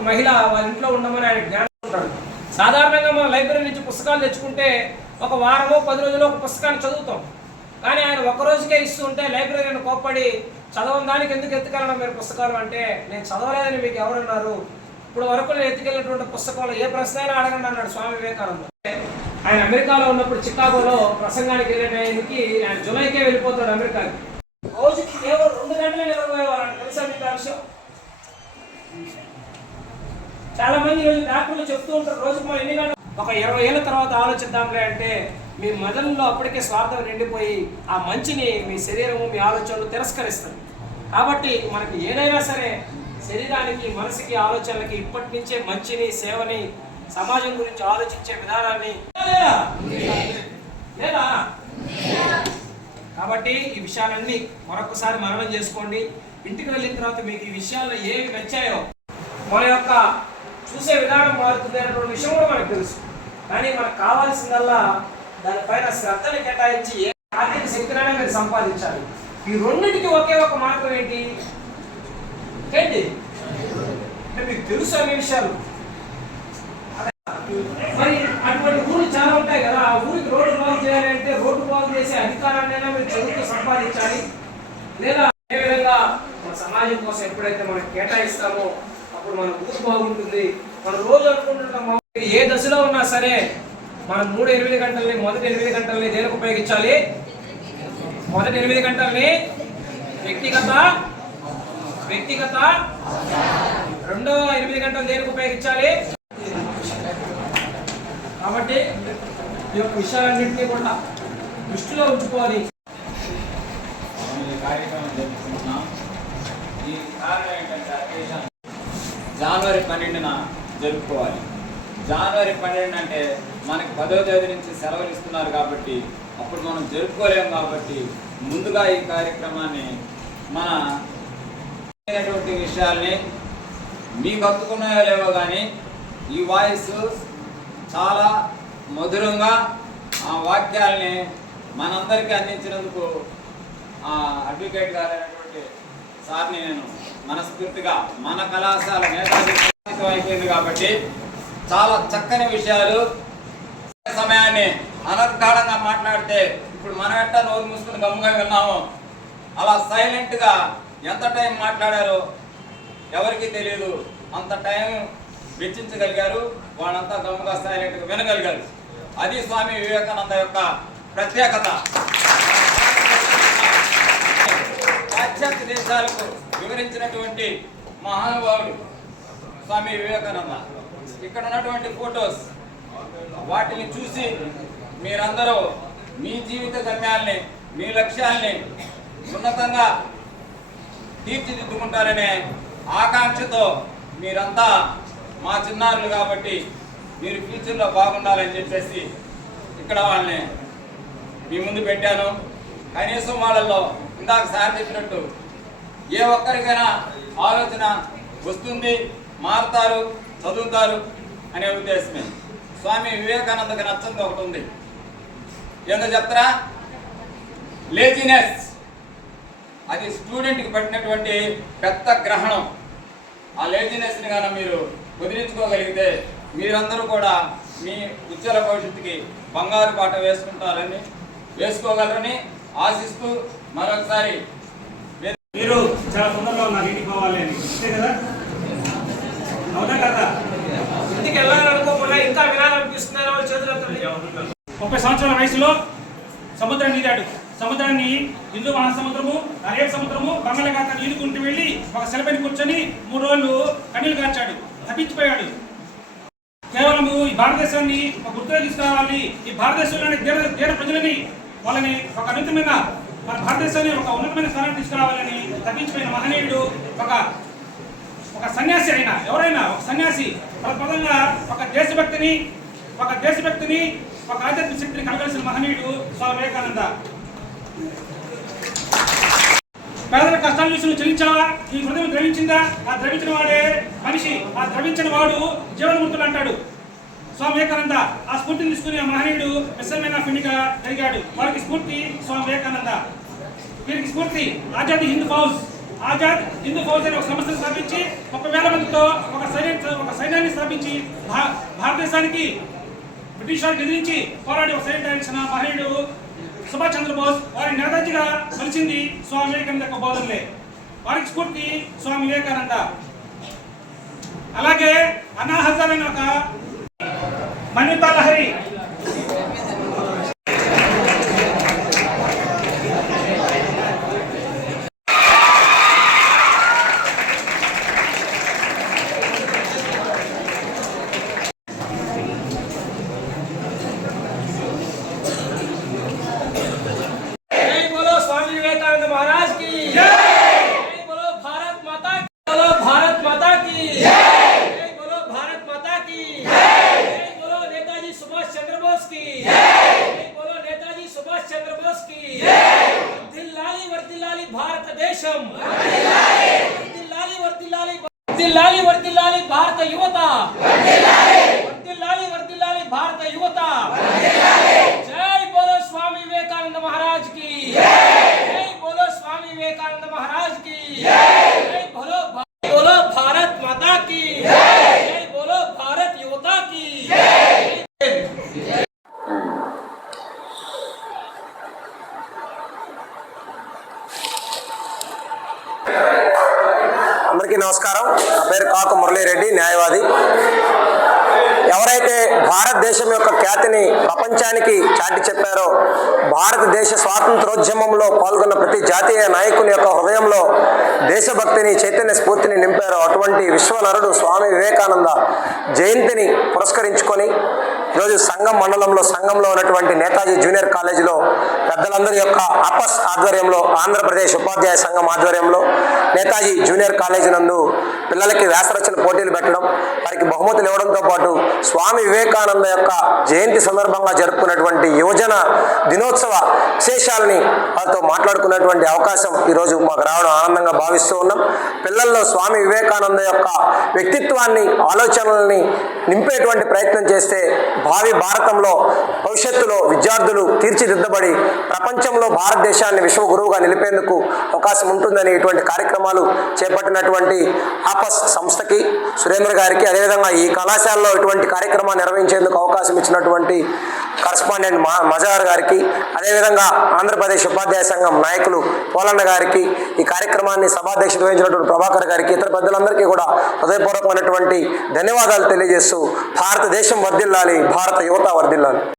ఒక మహిళ వాళ్ళ ఇంట్లో ఉండమని ఆయన జ్ఞానం ఉంటాడు. సాధారణంగా మనం లైబ్రరీ నుంచి పుస్తకాలు తెచ్చుకుంటే ఒక వారమో పది రోజుల్లో ఒక పుస్తకాన్ని చదువుతాం. కానీ ఆయన ఒక రోజుకే ఇస్తుంటే లైబ్రరీని కోప్పడి చదవని దానికి ఎందుకు ఎత్తుకెళ్ళడం మీరు పుస్తకాలు? అంటే నేను చదవలేదని మీకు ఎవరన్నారు? ఇప్పుడు వరకు నేను ఎత్తుకెళ్ళినటువంటి పుస్తకంలో ఏ ప్రశ్న అయినా అడగండి అన్నాడు స్వామి వివేకానంద. ఆయన అమెరికాలో ఉన్నప్పుడు చికాగోలో ప్రసంగానికి వెళ్ళిన టైంకి ఆయన జులైకే వెళ్ళిపోతాడు అమెరికాకి. రోజుకి కేవలం రెండు గంటలే నిద్రపోయేవారు తెలుసా మీకు ఆ విషయం? చాలా మంది ఈరోజు డాక్టర్లు చెప్తూ ఉంటారు రోజు మనం ఎన్ని గంటలు ఒక ఇరవై ఏళ్ళ తర్వాత ఆలోచిద్దాంలే అంటే మీ మెదడులో అప్పటికే స్వార్థం నిండిపోయి ఆ మంచిని మీ శరీరము మీ ఆలోచనలు తిరస్కరిస్తుంది కాబట్టి మనకి ఏదైనా సరే శరీరానికి మనసుకి ఆలోచనలకి ఇప్పటి నుంచే మంచిని సేవని సమాజం గురించి ఆలోచించే విధానాన్ని లేదా? లేదా? కాబట్టి ఈ విషయాలన్నీ మరొకసారి మననం చేసుకోండి. ఇంటికి వెళ్ళిన తర్వాత మీకు ఈ విషయాల్లో ఏవి నచ్చాయో మన యొక్క చూసే విధానం మారుతుంది అనేటువంటి విషయం కూడా మనకు తెలుసు. కానీ మనకు కావాల్సిందల్లా దానిపైన శ్రద్ధని కేటాయించి ఏ ఆర్థిక శక్తినైనా మీరు సంపాదించాలి. ఈ రెండింటికి ఒకే ఒక మార్గం ఏంటి? ఏంటి? అంటే మీకు తెలుసు అనే విషయాలు. మరి అటువంటి ఊరు చాలా ఉంటాయి కదా ఆ ఊరికి రోడ్డు బాగు చేయాలంటే రోడ్డు బాగు చేసే అధికారాన్నైనా మీరు చదువుతూ సంపాదించాలి. లేదా ఏ విధంగా మన సమాజం కోసం ఎప్పుడైతే మనం కేటాయిస్తామో అప్పుడు మన ఊరు బాగుంటుంది మనం రోజు అనుకుంటున్నాం ఏ దశలో ఉన్నా సరే మనం మూడు ఎనిమిది గంటల్ని మొదటి ఎనిమిది గంటల్ని దేనికి ఉపయోగించాలి? మొదటి ఎనిమిది గంటల్ని వ్యక్తిగత వ్యక్తిగత రెండో ఎనిమిది గంటలు దేనికి ఉపయోగించాలి? కాబట్టి ఈ యొక్క విషయాలన్నింటినీ కూడా దృష్టిలో ఉంచుకోవాలి. ఈ కార్యక్రమం జరుపుకుంటున్నాం. ఈ కారణం ఏంటంటే అకేషన్ జనవరి పన్నెండున జరుపుకోవాలి. జనవరి పన్నెండు అంటే మనకి పదో తేదీ నుంచి సెలవులు ఇస్తున్నారు కాబట్టి అప్పుడు మనం జరుపుకోలేము కాబట్టి ముందుగా ఈ కార్యక్రమాన్ని మన విషయాల్ని మీకు అందుకున్నాయో లేవో కానీ ఈ వాయిస్ చాలా మధురంగా ఆ వాక్యాల్ని మనందరికీ అందించినందుకు ఆ గారు అయినటువంటి సార్ని నేను మనస్ఫూర్తిగా మన కళాశాల నేతాజీ అయిపోయింది కాబట్టి చాలా చక్కని విషయాలు సమయాన్ని అనర్ధాళంగా మాట్లాడితే ఇప్పుడు మనం ఎట్టా నోరు మూసుకుని గమ్ముగా విన్నాము. అలా సైలెంట్గా ఎంత టైం మాట్లాడారో ఎవరికి తెలియదు అంత టైం వెచ్చించగలిగారు. వాళ్ళంతా గమ్ముగా సైలెంట్గా వినగలిగారు. అది స్వామి వివేకానంద యొక్క ప్రత్యేకత. పాశ్చాత్య దేశాలకు వివరించినటువంటి మహానుభావుడు స్వామి వివేకానంద. ఇక్కడ ఉన్నటువంటి ఫొటోస్ వాటిని చూసి మీరందరూ మీ జీవిత గమ్యాల్ని మీ లక్ష్యాల్ని ఉన్నతంగా తీర్చిదిద్దుకుంటారనే ఆకాంక్షతో మీరంతా మా చిన్నారులు కాబట్టి మీరు ఫ్యూచర్లో బాగుండాలని చెప్పేసి ఇక్కడ వాళ్ళని మీ ముందు పెట్టాను. కనీసం వాళ్ళల్లో ఇందాక సార్ చెప్పినట్టు ఏ ఒక్కరికైనా ఆలోచన వస్తుంది మారుతారు చదువుతారు అనే ఉద్దేశమే. స్వామి వివేకానందకి నచ్చంది ఒకటి ఉంది. ఏందో చెప్తారా? లేజినెస్ అది స్టూడెంట్కి పట్టినటువంటి పెద్ద గ్రహణం. ఆ లేజినెస్ని కానీ మీరు కుదిరించుకోగలిగితే మీరందరూ కూడా మీ ఉజ్వల భవిష్యత్తుకి బంగారు పాట వేసుకుంటారని వేసుకోగలరని ఆశిస్తూ మరొకసారి మీరు చాలా తొందరలో ఉన్నారు ఇంటికి పోవాలి అని. అంతే కదా? అవునా కదా? ఇంటికి వెళ్ళాలనుకోకుండా ఇంకా వినాలనిపిస్తుందని వాళ్ళు చేతులు ముప్పై సంవత్సరాల వయసులో సముద్రం నీదాడు సముద్రాన్ని హిందూ మహాసముద్రము అరేబ్ సముద్రము బంగాళాఖాతం ఈదుకుంటూ వెళ్ళి ఒక శిలపైన కూర్చొని మూడు రోజులు కన్నీళ్ళు కార్చాడు తప్పించిపోయాడు. కేవలము ఈ భారతదేశాన్ని ఒక గుర్తుగా తీసుకురావాలి. ఈ భారతదేశంలోని దేన దేన ప్రజలని వాళ్ళని ఒక ఉన్నతమైన మన భారతదేశాన్ని ఒక ఉన్నతమైన స్థానాన్ని తీసుకురావాలని తప్పించిపోయిన మహనీయుడు ఒక ఒక సన్యాసి అయినా ఎవరైనా ఒక సన్యాసి ప్రధానంగా ఒక దేశభక్తిని ఒక దేశభక్తిని ఒక ఆధ్యాత్మిక శక్తిని కలగాల్సిన మహనీయుడు స్వామి వివేకానంద. పేదల కష్టాల విషయం చెల్లించావా ఈ హృదయం ద్రవించిందా? ఆ ద్రవించిన వాడే మనిషి ఆ ద్రవించిన వాడు జీవనమూర్తులు అంటాడు. స్వామి వివేకానంద ఆ స్ఫూర్తిని తీసుకుని ఆ మహనీయుడు మిస్సల్మెన్ ఆఫ్ ఇండియా జరిగాడు వారికి స్ఫూర్తి స్వామి వివేకానంద. వీరికి స్ఫూర్తి ఆజాద్ హిందూ ఫౌజ్. ఆజాద్ హిందూ ఫౌజ్ అనే ఒక సంస్థను స్థాపించి ముప్పై వేల మందితో ఒక సైన్య ఒక సైన్యాన్ని స్థాపించి భా- భారతదేశానికి బ్రిటిష్ వారికి ఎదిరించి పోరాడి ఒక సైన్యం తయారించిన మహనీయుడు సుభాష్ చంద్రబోస్ వారి నేతాజీగా కలిసింది స్వామి వివేకానంద యొక్క బోధనలే. వారికి స్ఫూర్తి స్వామి వివేకానంద. అలాగే అన్నా హజార్ అనే ఒక మన్యుతా లహరి भारत देश लाली वर्तिलाली भारत युवत। भारत युवता। जय बोलो स्वामी विवेकानंद महाराज की। जय बोलो स्वामी विवेकानंद महाराज की। అందరికీ నమస్కారం. నా పేరు కాకు మురళీరెడ్డి న్యాయవాది. ఎవరైతే భారతదేశం యొక్క ఖ్యాతిని ప్రపంచానికి చాటి చెప్పారో భారతదేశ స్వాతంత్రోద్యమంలో పాల్గొన్న ప్రతి జాతీయ నాయకుని యొక్క హృదయంలో దేశభక్తిని చైతన్య స్ఫూర్తిని నింపారో అటువంటి విశ్వనరుడు స్వామి వివేకానంద జయంతిని పురస్కరించుకొని ఈరోజు సంఘం మండలంలో సంఘంలో ఉన్నటువంటి నేతాజీ జూనియర్ కాలేజీలో పెద్దలందరి యొక్క అపస్ ఆధ్వర్యంలో ఆంధ్రప్రదేశ్ ఉపాధ్యాయ సంఘం ఆధ్వర్యంలో నేతాజీ జూనియర్ కాలేజీ నందు పిల్లలకి వ్యాసరచన పోటీలు పెట్టడం వారికి బహుమతులు ఇవ్వడంతో పాటు స్వామి వివేకానంద యొక్క జయంతి సందర్భంగా జరుపుకున్నటువంటి యువజన దినోత్సవ విశేషాలని వాళ్ళతో మాట్లాడుకున్నటువంటి అవకాశం ఈరోజు మాకు రావడం ఆనందంగా భావిస్తూ ఉన్నాం. పిల్లల్లో స్వామి వివేకానంద యొక్క వ్యక్తిత్వాన్ని ఆలోచనల్ని నింపేటువంటి ప్రయత్నం చేస్తే భావి భారతంలో భవిష్యత్తులో విద్యార్థులు తీర్చిదిద్దబడి ప్రపంచంలో భారతదేశాన్ని విశ్వగురువుగా నిలిపేందుకు అవకాశం ఉంటుందని ఇటువంటి కార్యక్రమాలు చేపట్టినటువంటి ఆపస్ సంస్థకి సురేంద్ర గారికి అదేవిధంగా ఈ కళాశాలలో ఇటువంటి కార్యక్రమాన్ని నిర్వహించేందుకు అవకాశం ఇచ్చినటువంటి కరస్పాండెంట్ మా మజార్ గారికి అదేవిధంగా ఆంధ్రప్రదేశ్ ఉపాధ్యాయ సంఘం నాయకులు పోలన్న గారికి ఈ కార్యక్రమాన్ని సభాధ్యక్షత వహించినటువంటి ప్రభాకర్ గారికి ఇతర పెద్దలందరికీ కూడా హృదయపూర్వకమైనటువంటి ధన్యవాదాలు తెలియజేస్తూ భారతదేశం వర్దిల్లాలి भारत योतावर वर्दी